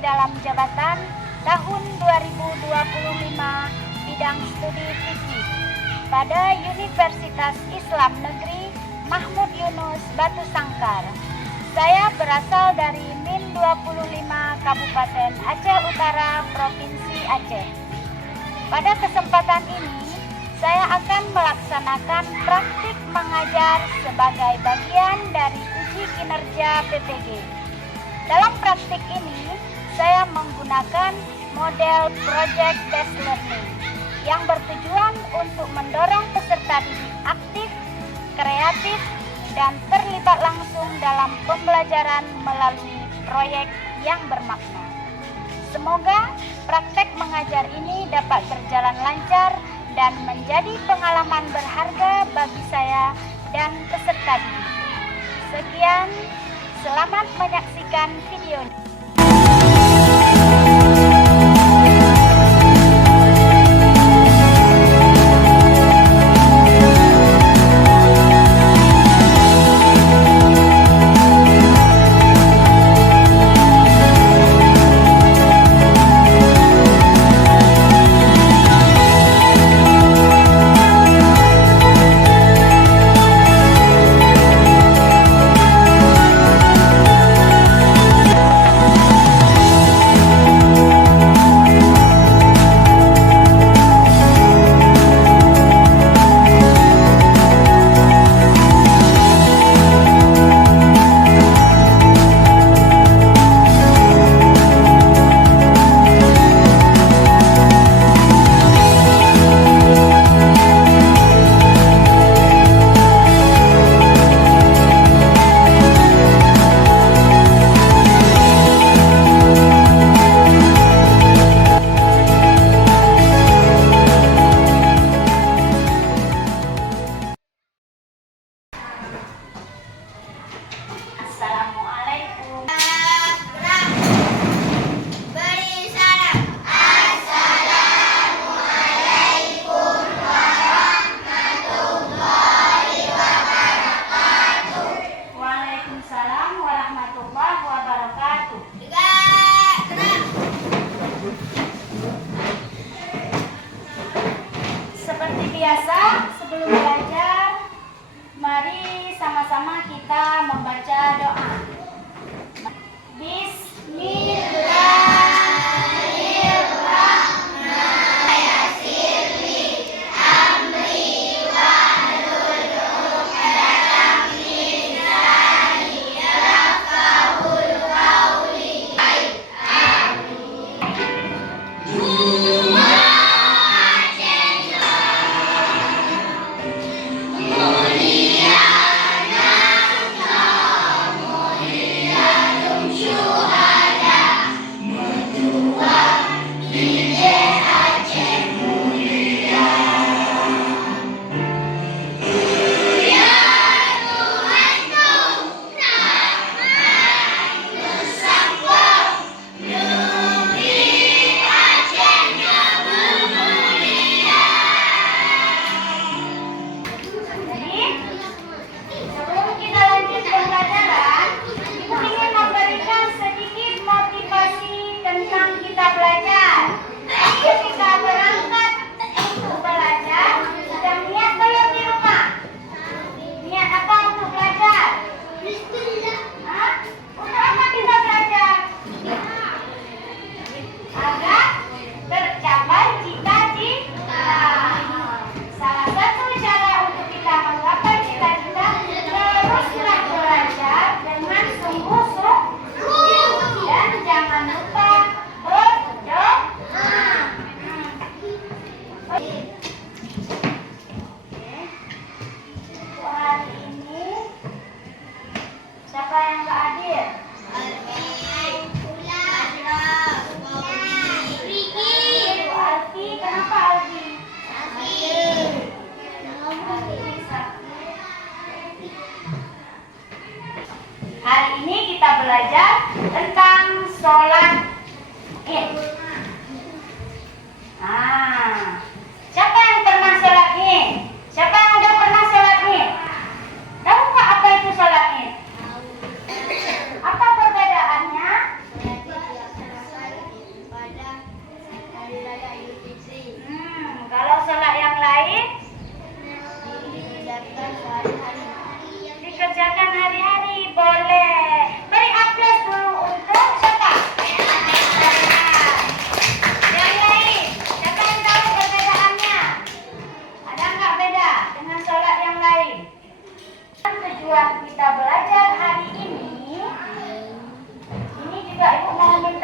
dalam jabatan tahun 2025 bidang studi fikih pada Universitas Islam Negeri Mahmud Yunus Batu Sangkar. Saya berasal dari Min 25 Kabupaten Aceh Utara, Provinsi Aceh. Pada kesempatan ini, saya akan melaksanakan praktik mengajar sebagai bagian dari uji kinerja PPG. Dalam praktik ini, saya menggunakan model Project Based Learning yang bertujuan untuk mendorong peserta didik aktif, kreatif, dan terlibat langsung dalam pembelajaran melalui proyek yang bermakna. Semoga praktek mengajar ini dapat berjalan lancar dan menjadi pengalaman berharga bagi saya dan peserta didik. Sekian, selamat menyaksikan video ini.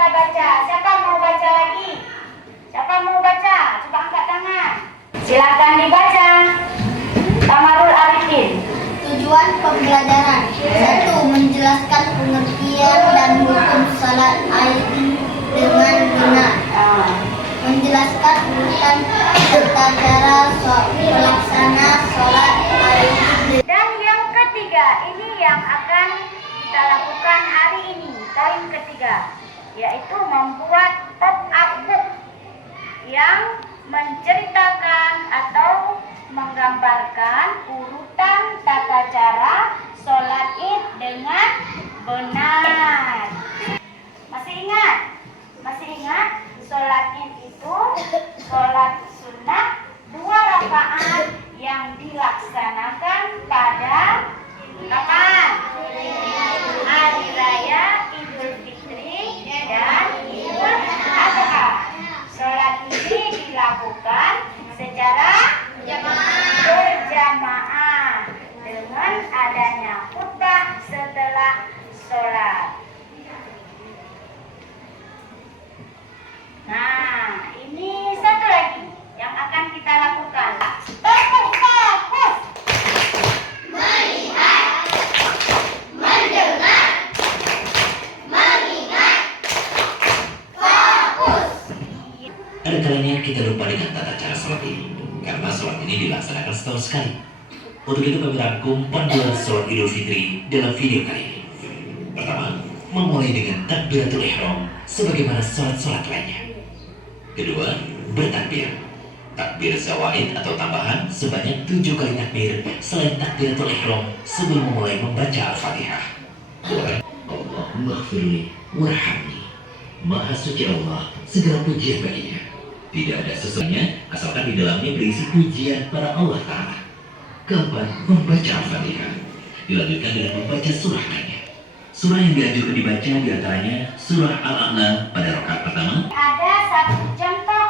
kita baca. Siapa mau baca lagi? Siapa mau baca? Coba angkat tangan. Silakan dibaca. Kamarul Arifin. Tujuan pembelajaran 1. Menjelaskan pengertian dan hukum salat Aid dengan benar. Menjelaskan urutan serta cara pelaksana salat Aid. Dan yang ketiga, ini yang akan kita lakukan hari ini, poin ketiga, yaitu membuat pop-up book yang menceritakan atau menggambarkan urutan tata cara sholat Id dengan benar. Masih ingat? Masih ingat? Sholat Id itu sholat sunnah 2 rakaat yang dilaksanakan pada kapan? Hari Raya Idul Fitri dan Idul Adha. Sholat ini dilakukan secara berjamaah dengan adanya khutbah setelah sholat. Nah, ini satu lagi yang akan kita lakukan. Fokus. Melihat, mendengar, mengingat, fokus. Ada kalanya kita lupa dengan tata cara sholat ini, karena sholat ini dilaksanakan setahun sekali. Untuk itu kami rangkum panduan sholat Idul Fitri dalam video kali ini. Pertama, memulai dengan takbiratul ihram sebagaimana sholat-sholat lainnya. Kedua, bertakbir. Takbir zawaid atau tambahan sebanyak 7 kali takbir selain takbiratul ihram sebelum memulai membaca Al-Fatihah. Allahumma ghfirli warhamni. Maha suci Allah, segala pujian baginya. Tidak ada sesuatunya asalkan di dalamnya berisi pujian pada Allah Ta'ala. Keempat, membaca Al-Fatihah. Dilanjutkan dengan membaca surah lainnya. Surah yang dianjurkan dibaca diantaranya surah Al-A'la pada rakaat pertama. Ada satu contoh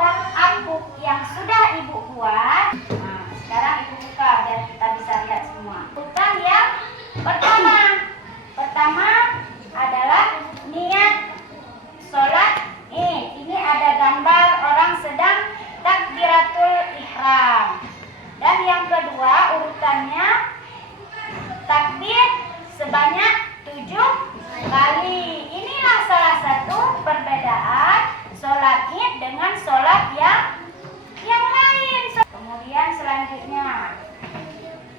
pop-up book yang sudah Ibu buat. Nah, sekarang Ibu buka biar kita bisa lihat semua. Bukan yang pertama. Pertama adalah niat sholat Id. Ini ada gambar orang sedang takbiratul ihram. Dan yang kedua urutannya takbir sebanyak 7 kali. Inilah salah satu perbedaan sholat Id dengan sholat yang lain. Kemudian selanjutnya,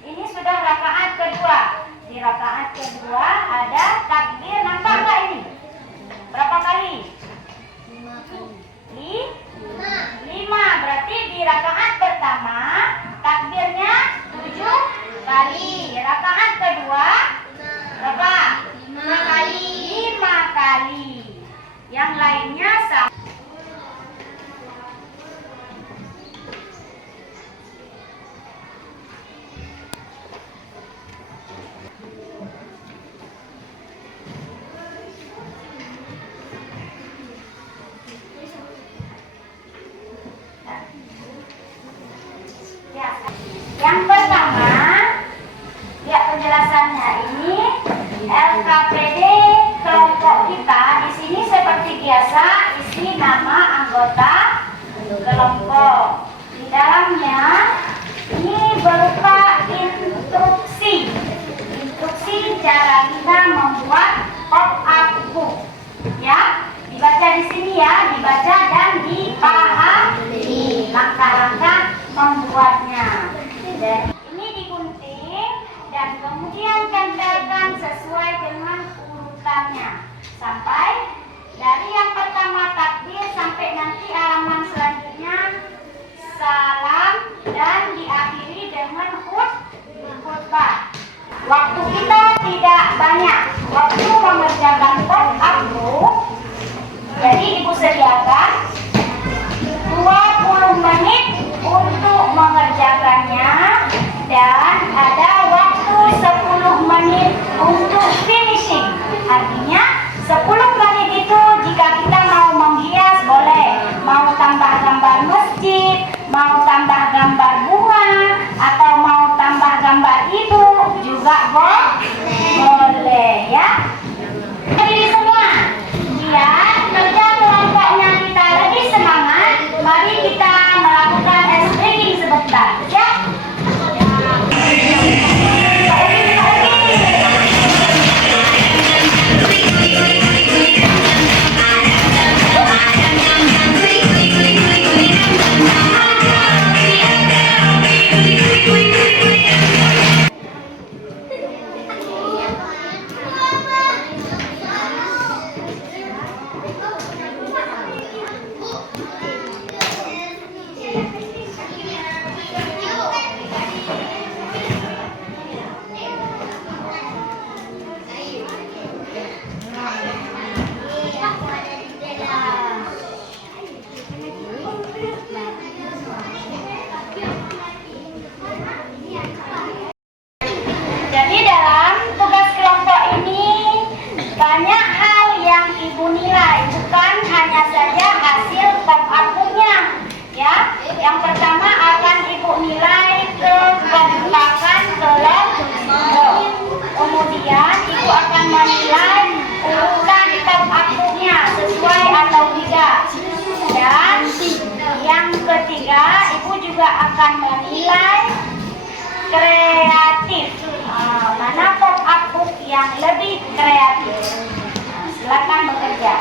ini sudah rakaat kedua. Di rakaat kedua ada takbir, nampak nggak ini? Berapa kali? 5. Berarti di rakaat pertama takbirnya 7 kali. Rakaat kedua berapa? 5 kali. 5 kali. Yang lainnya sama. Yang pertama, ya penjelasannya ini LKPD kelompok kita di sini seperti biasa isi kreatif. Nah, silakan bekerja.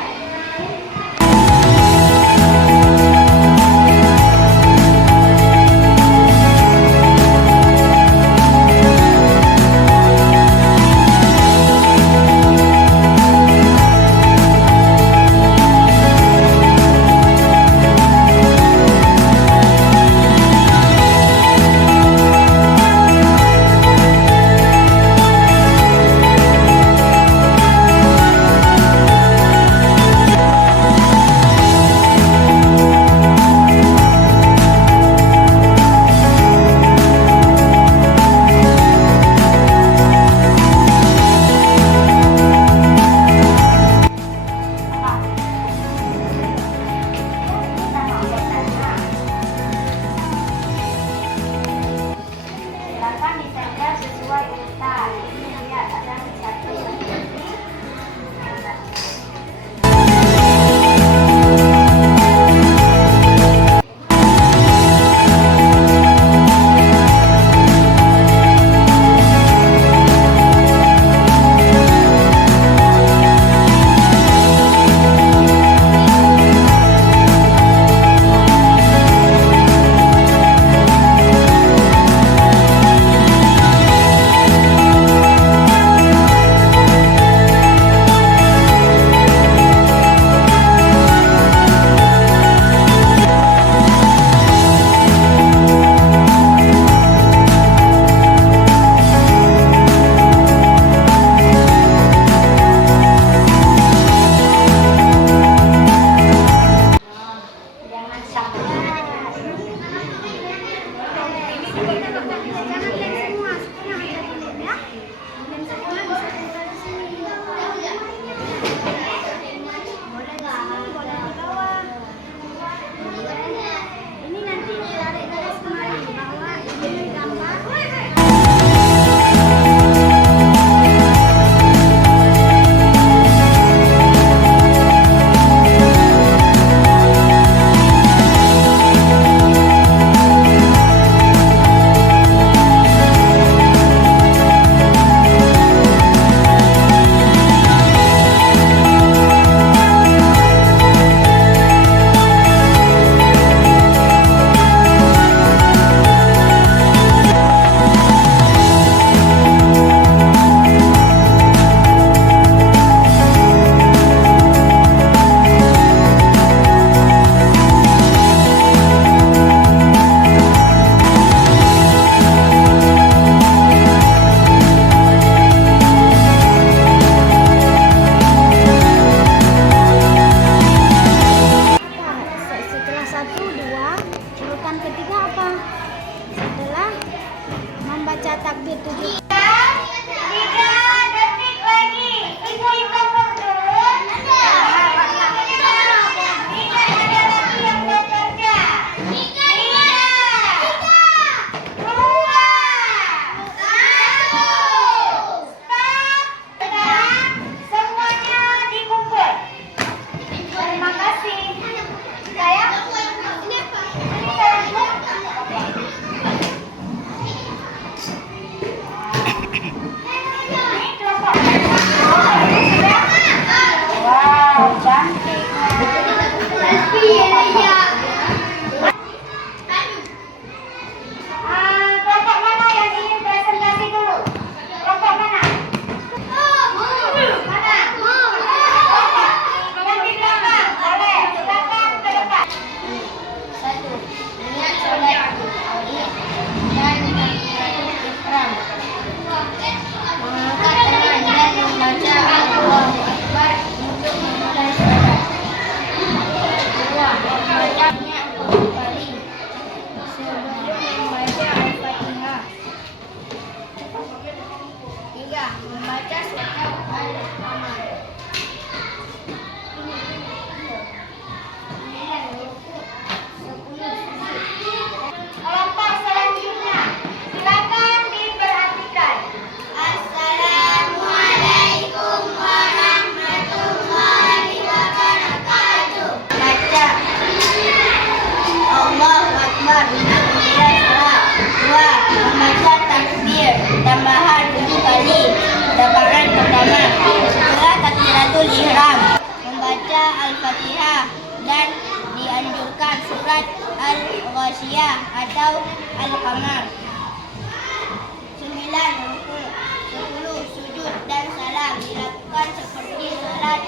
membaca Al-Fatihah dan dianjurkan surat Al-Ghasyiyah atau Al-Qamar. 9. Rukuk. 10. Sujud dan salam dilakukan seperti salat